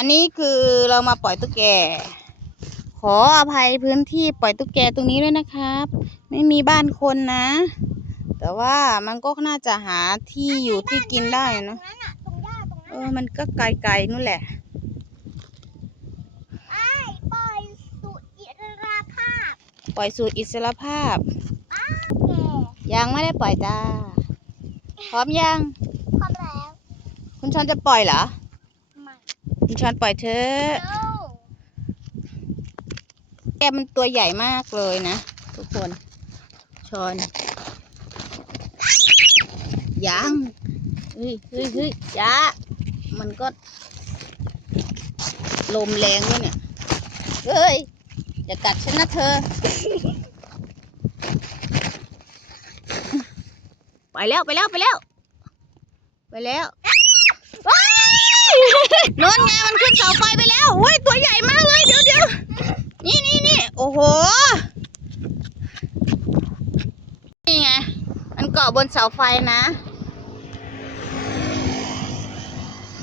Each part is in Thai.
อันนี้คือเรามาปล่อยตุ๊กแก ขออภัยพื้นที่ปล่อยตุ๊กแกตรงนี้ด้วยนะครับ ไม่มีบ้านคนนะ แต่ว่ามันก็น่าจะหาที่อยู่ที่กินได้ตรนะงนั้นอะตรงหญ้าตรงเอนั้นอมันก็ไกลๆนู่นแหละไอ้ปล่อยสุอิราภาพปล่อยสู่อิสรภาพแกยังไม่ได้ปล่อยจ้า พร้อมยัง พร้อมแล้ว คุณชอนจะปล่อยเหรอมา คุณชอนปล่อยเธอะแกมันตัวใหญ่มากเลยนะ ทุกคนชอนยังเฮ้ยเฮ้ยเฮ้ยจ้ามันก็ ลมแรงด้วยเนี่ย เฮ้ย อย่ากัดฉันนะเธอ ไปแล้วไปแล้วไปแล้ว ไปแล้ว น้นไงมันขึ้นเสาไฟไปแล้วโอ้ยตัวใหญ่มากเลยเดี๋ยวเดี๋ยวนี่นี่นี่โอ้โห นี่ไง มันเกาะบนเสาไฟนะ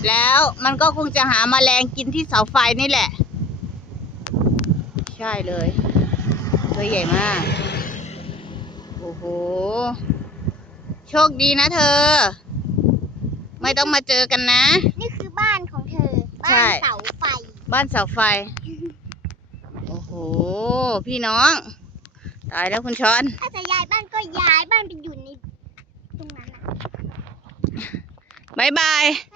แล้วมันก็คงจะหามาแมลงกินที่เสาไฟนี่แหละ ใช่เลย ตัวใหญ่มาก โอ้โห โชคดีนะเธอ ไม่ต้องมาเจอกันนะ ใช่ บ้านเสาไฟบ้านเสาไฟ โอ้โห พี่น้อง ตายแล้วคุณช้อน ถ้าจะย้ายบ้านก็ย้ายบ้านไปอยู่ในตรงนั้นอะบายบาย บ